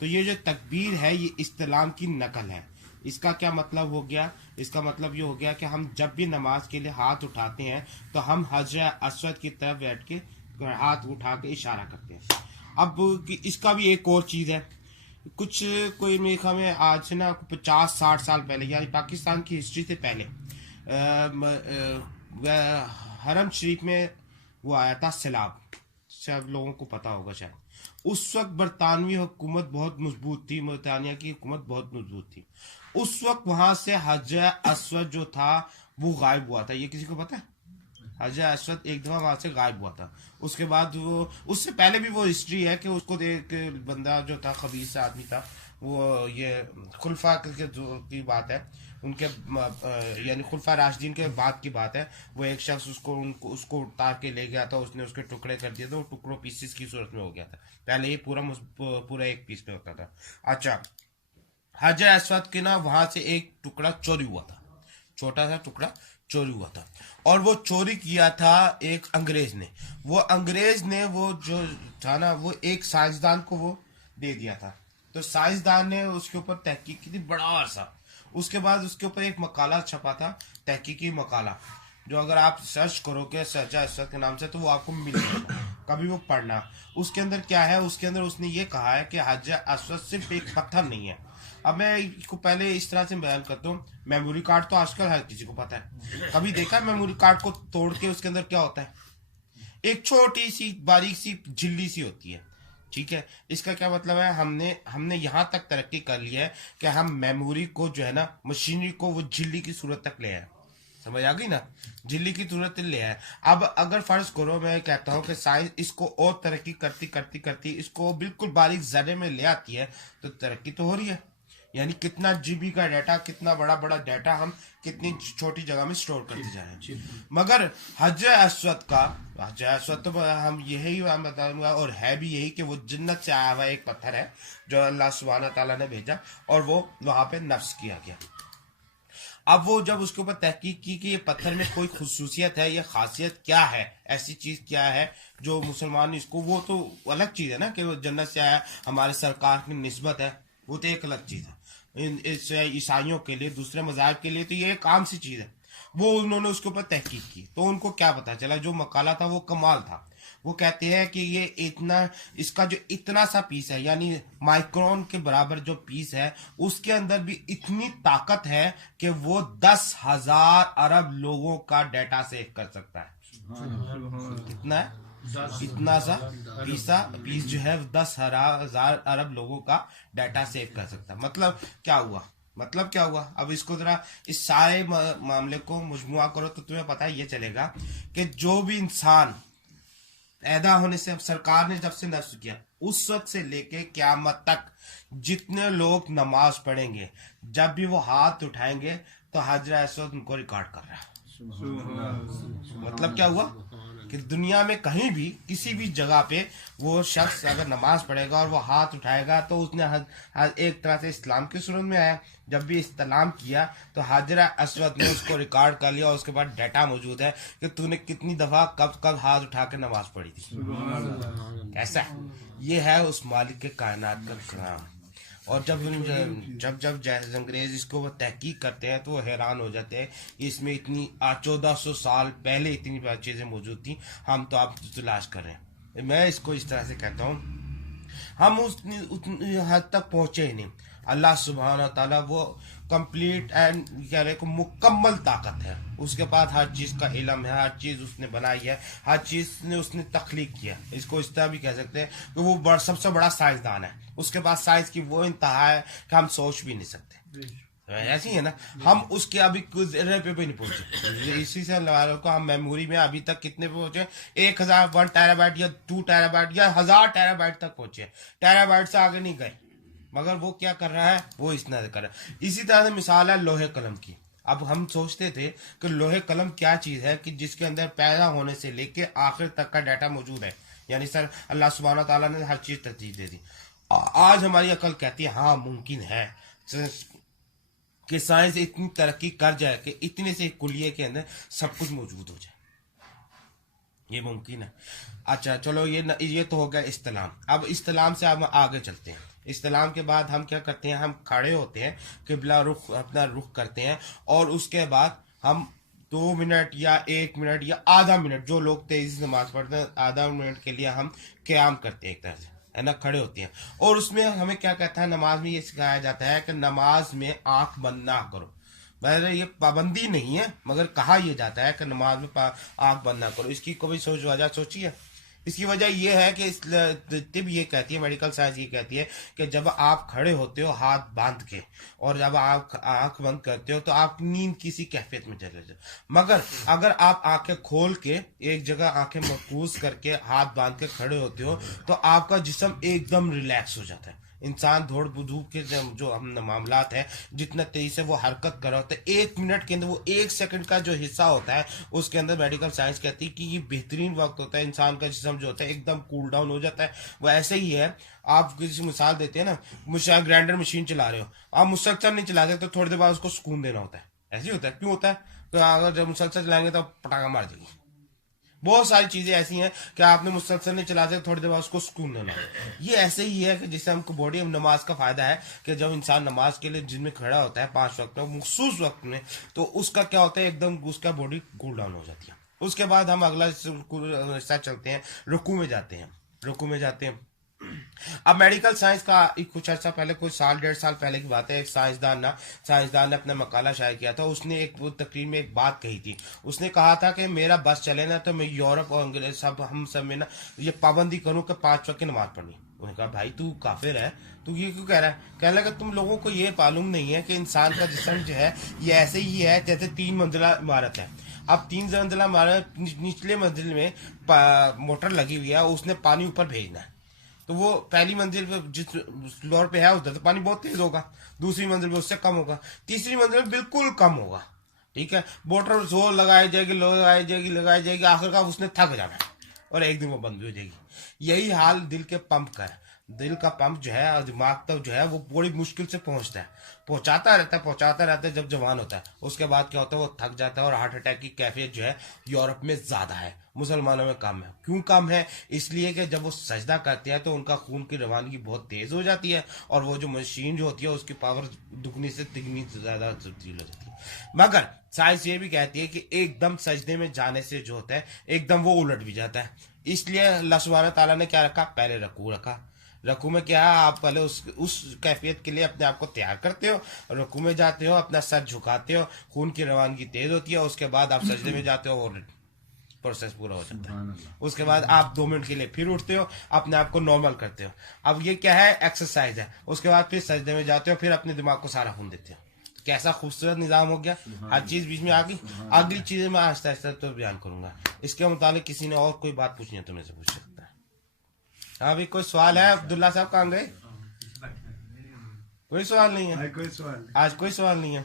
तो ये जो तकबीर है ये इस्लाम की नकल है। इसका क्या मतलब हो गया? इसका मतलब ये हो गया कि हम जब भी नमाज के लिए हाथ उठाते हैं तो हम हजर अस्वद की तरफ बैठ के हाथ उठा के इशारा करते हैं। अब इसका भी एक और चीज़ है। कुछ कोई मेरे ख्याल में आज से ना 50-60 साल पहले, यानी पाकिस्तान की हिस्ट्री से पहले हरम शरीफ में वो आया था सैलाब। सब लोगों को पता होगा शायद। उस वक्त बरतानवी हुकूमत बहुत मजबूत थी, बरतानिया की हुकूमत बहुत मजबूत थी। उस वक्त वहां से हजर अस्वद जो था वो गायब हुआ था। ये किसी को पता है? हजर अस्वद एक दफा वहां से गायब हुआ था। उसके बाद वो, उससे पहले भी वो हिस्ट्री है कि उसको देख बंदा जो था, खबीस आदमी था वो, ये खुलफा की बात है उनके, यानी खुलफा राशिदीन के बाद की बात है। वो एक शख्स उसको उतार के ले गया था, उसने उसके टुकड़े कर दिए थे, वो टुकड़ों पीसेस की सूरत में हो गया था। पहले ये पूरा एक पीस में होता था। अच्छा, हजर अस्वद के ना वहां से एक टुकड़ा चोरी हुआ था, छोटा सा टुकड़ा चोरी हुआ था। और वो चोरी किया था एक अंग्रेज ने। वो अंग्रेज ने वो जो था ना, वो एक साइंसदान को वो दे दिया था। तो साइंसदान ने उसके ऊपर तहकीक की थी बड़ा अरसा। उसके बाद उसके ऊपर एक मकाला छपा था, तहकीकी मकाला, जो अगर आप सर्च करोगे हजर अस्वद के नाम से तो वो आपको मिल जाएगा, कभी वो पढ़ना। उसके अंदर क्या है, उसके अंदर उसने ये कहा है कि हजर अस्वद सिर्फ एक पत्थर नहीं है। अब मैं इसको पहले इस तरह से बयान करता हूँ। मेमोरी कार्ड तो आजकल हर किसी को पता है। कभी देखा है मेमोरी कार्ड को तोड़ के उसके अंदर क्या होता है? एक छोटी सी बारीक सी झिल्ली सी होती है। ठीक है, इसका क्या मतलब है? हमने यहाँ तक तरक्की कर ली है कि हम मेमोरी को जो है ना, मशीनरी को वो झिल्ली की सूरत तक ले आए। समझ आ गई ना? झिल्ली की सूरत ले आए। अब अगर फर्ज करो, मैं कहता हूँ कि साइंस इसको और तरक्की करती करती करती इसको बिल्कुल बारीक जरे में ले आती है, तो तरक्की तो हो रही है। यानी कितना जीबी का डाटा, कितना बड़ा बड़ा डाटा हम कितनी छोटी जगह में स्टोर करते जा रहे हैं। मगर हजर अस्वद तो हम यही बताऊंगा, और है भी यही, कि वो जन्नत से आया हुआ एक पत्थर है जो अल्लाह सुब्हाना ताला ने भेजा, और वो वहां पे नफ्स किया गया। अब वो जब उसके ऊपर तहकीक की कि ये पत्थर में कोई खुसूसियत है, ये खासियत क्या है, ऐसी चीज क्या है जो मुसलमान इसको, वो तो अलग चीज है ना कि वो जन्नत से आया, हमारे सरकार की निस्बत है, वो तो एक अलग चीज है। इस ईसाइयों के लिए, दूसरे मज़ाहब के लिए तो ये एक आम सी चीज है। वो उन्होंने उसके ऊपर तहकीक की तो उनको क्या पता चला, जो मकाला था वो कमाल था। वो कहते हैं कि ये इतना, इसका जो इतना सा पीस है, यानी माइक्रोन के बराबर जो पीस है, उसके अंदर भी इतनी ताकत है कि वो 10,000 अरब लोगों का डाटा सेव कर सकता है। कितना है? इतना सा पीस जो है 10,000 अरब लोगों का डाटा सेव कर सकता है। मतलब क्या हुआ? अब इसको जरा इस सारे मामले को मजमुआ करो तो तुम्हें पता ये चलेगा कि जो भी इंसान पैदा होने से, सरकार ने जब से नस्ल किया उस वक्त से लेके क़यामत तक जितने लोग नमाज पढ़ेंगे, जब भी वो हाथ उठाएंगे तो हजर अस्वद उनको रिकॉर्ड कर रहा है। मतलब क्या हुआ कि दुनिया में कहीं भी किसी भी जगह पे वो शख्स अगर नमाज पढ़ेगा और वो हाथ उठाएगा तो उसने एक तरह से इस्लाम की सूरत में आया। जब भी इस्लाम किया तो हजर अस्वद ने उसको रिकॉर्ड कर लिया, उसके बाद डाटा मौजूद है कि तूने कितनी दफा कब कब हाथ उठा के नमाज पढ़ी थी। कैसा? ये है उस मालिक के कायनात का कलाम। और जब अंग्रेज इसको वो तहकीक करते हैं तो वो हैरान हो जाते हैं, इसमें इतनी 1400 साल पहले इतनी चीज़ें मौजूद थी, हम तो आप तलाश कर रहे हैं। मैं इसको इस तरह से कहता हूँ, हम उतनी हद तक पहुँचे ही नहीं। अल्लाह सुब्हाना ताला वो कंप्लीट एंड कह रहे को मुकम्मल ताकत है, उसके पास हर चीज़ का इल्म है, हर चीज़ उसने बनाई है, हर चीज़ ने उसने तख्लीक किया। इसको इस तरह भी कह सकते हैं कि वो सबसे बड़ा साइंसदान है। उसके पास साइंस की वो इंतहा है कि हम सोच भी नहीं सकते। ऐसी है ना, हम उसके अभी कुछ जगह पे भी नहीं पहुंचे। इसी से को हम मेमोरी में अभी तक कितने पे पहुंचे? 1 टेराबाइट या 2 टेराबाइट या 1000 टेराबाइट तक पहुंचे। टेराबाइट से आगे नहीं गए। मगर वो क्या कर रहा है? वो इस तरह कर रहा है। इसी तरह से मिसाल है लोहे कलम की। अब हम सोचते थे कि लोहे कलम क्या चीज़ है कि जिसके अंदर पैदा होने से लेके आखिर तक का डाटा मौजूद है, यानी सर अल्लाह सुब्हाना ताला ने हर चीज़ तरतीब दे दी। आज हमारी अकल कहती है हाँ मुमकिन है कि साइंस इतनी तरक्की कर जाए कि इतने से कुलिये के अंदर सब कुछ मौजूद हो जाए, ये मुमकिन है। अच्छा चलो, ये तो हो गया इस्लाम। अब इस्लाम से हम आगे चलते हैं। इस्लाम के बाद हम क्या करते हैं, हम खड़े होते हैं, किबला रुख अपना रुख करते हैं, और उसके बाद हम 2 मिनट या 1 मिनट या आधा मिनट, जो लोग तेजी से नमाज पढ़ते हैं, आधा मिनट के लिए हम क़याम करते हैं, एक तरह से, है ना, खड़े होते हैं। और उसमें हमें क्या कहता है, नमाज में ये सिखाया जाता है कि नमाज में आंख बंद ना करो। वैसे ये पाबंदी नहीं है, मगर कहा यह जाता है कि नमाज में आंख बंद ना करो। इसकी कोई वजह सोची है? इसकी वजह यह है कि इस तिब ये कहती है, मेडिकल साइंस ये कहती है कि जब आप खड़े होते हो हाथ बांध के, और जब आप आंख बंद करते हो, तो आप नींद किसी कैफियत में चले जाओ। मगर अगर आप आंखें खोल के एक जगह आंखें मरकूज करके हाथ बांध के खड़े होते हो, तो आपका जिस्म एकदम रिलैक्स हो जाता है। इंसान दौड़ धूप के जो हम मामलात है, जितना तेजी से वो हरकत कर रहा होता है, 1 मिनट के अंदर, वो 1 सेकंड का जो हिस्सा होता है, उसके अंदर मेडिकल साइंस कहती है कि ये बेहतरीन वक्त होता है, इंसान का जिस्म जो होता है एकदम कूल डाउन हो जाता है। वो ऐसे ही है, आप किसी मिसाल देते हैं ना, मुझे ग्राइंडर मशीन चला रहे हो, आप मुसलसल नहीं चलाते, तो थोड़ी देर बाद उसको सुकून देना होता है। ऐसे ही होता है, क्यों होता है? तो अगर जब मुसलसल चलाएंगे तो पटाखा मार देगी। बहुत सारी चीजें ऐसी हैं कि आपने मुसलसल नहीं चला सकते, थोड़ी देर बाद उसको सुकून देना। ये ऐसे ही है कि जिससे हमको बॉडी नमाज का फायदा है कि जब इंसान नमाज के लिए जिनमें खड़ा होता है 5 वक्त में, मखसूस वक्त में, तो उसका क्या होता है, एकदम उसका बॉडी कूल डाउन हो जाती है। उसके बाद हम अगला हिस्सा चलते हैं, रुकू में जाते हैं। रुकू में जाते हैं। अब मेडिकल साइंस का कुछ अर्सा पहले, कुछ साल 1.5 साल पहले की बात है, एक साइंसदान ने अपना मकाला शाया किया था। उसने एक तकरीर में एक बात कही थी। उसने कहा था कि मेरा बस चले ना, तो मैं यूरोप और अंग्रेज हम सब में ना ये पाबंदी करूं कि 5 वक्त की नमाज पढ़नी। उन्होंने कहा भाई तू काफिर है, तू ये क्यों कह रहा है? कहने लगा तुम लोगों को ये मालूम नहीं है कि इंसान का जिस्म जो है ये ऐसे ही है जैसे 3 मंजिला इमारत है। अब 3 मंजिला इमारत, निचले मंजिल में मोटर लगी हुई है, उसने पानी ऊपर भेजना है, तो वो पहली मंजिल पे जिस फ्लोर पे है उधर तो पानी बहुत तेज होगा, दूसरी मंजिल पे उससे कम होगा, तीसरी मंजिल में बिल्कुल कम होगा। ठीक है, मोटर जोर लगाई जाएगी, आखिरकार उसने थक जाना है और एक दिन वो बंद हो जाएगी। यही हाल दिल के पंप का है। दिल का पंप जो है, दिमाग तक जो है, वो बड़ी मुश्किल से पहुंचाता रहता है जब जवान होता है। उसके बाद क्या होता है, वो थक जाता है, और हार्ट अटैक की कैफियत जो है यूरोप में ज्यादा है, मुसलमानों में कम है। क्यों कम है? इसलिए कि जब वो सजदा करते हैं तो उनका खून की रवानगी बहुत तेज हो जाती है, और वो जो मशीन जो होती है उसकी पावर दुगनी से तिगनी ज्यादा तब्दील हो जाती है। मगर साइंस ये भी कहती है कि एकदम सजदे में जाने से जो होता है एकदम वो उलट भी जाता है। इसलिए अल्लाह सुब्हानहू तआला ने क्या रखा, पहले रकू रखा। रकू में क्या है, आप पहले उस कैफियत के लिए अपने आप को तैयार करते हो, रकू में जाते हो, अपना सर झुकाते हो, खून की रवानगी तेज होती है, उसके बाद आप सजदे में जाते हो और प्रोसेस पूरा हो जाता है। उसके बाद आप 2 मिनट के लिए फिर उठते हो, अपने आप को नॉर्मल करते हो। अब ये क्या है, एक्सरसाइज है। उसके बाद फिर सजदे में जाते हो, फिर अपने दिमाग को सारा खून देते हो। कैसा खूबसूरत निजाम हो गया, हर चीज बीच में आ गई। अगली चीजें मैं आहिस्ता आहिस्ता तो बयान करूंगा। इसके मुताबिक किसी ने और कोई बात पूछनी है तो मेरे से पूछ सकता है। हाँ भाई, कोई सवाल है? अब्दुल्ला साहब कहाँ गए? कोई सवाल नहीं है, कोई सवाल नहीं। आज कोई सवाल नहीं है।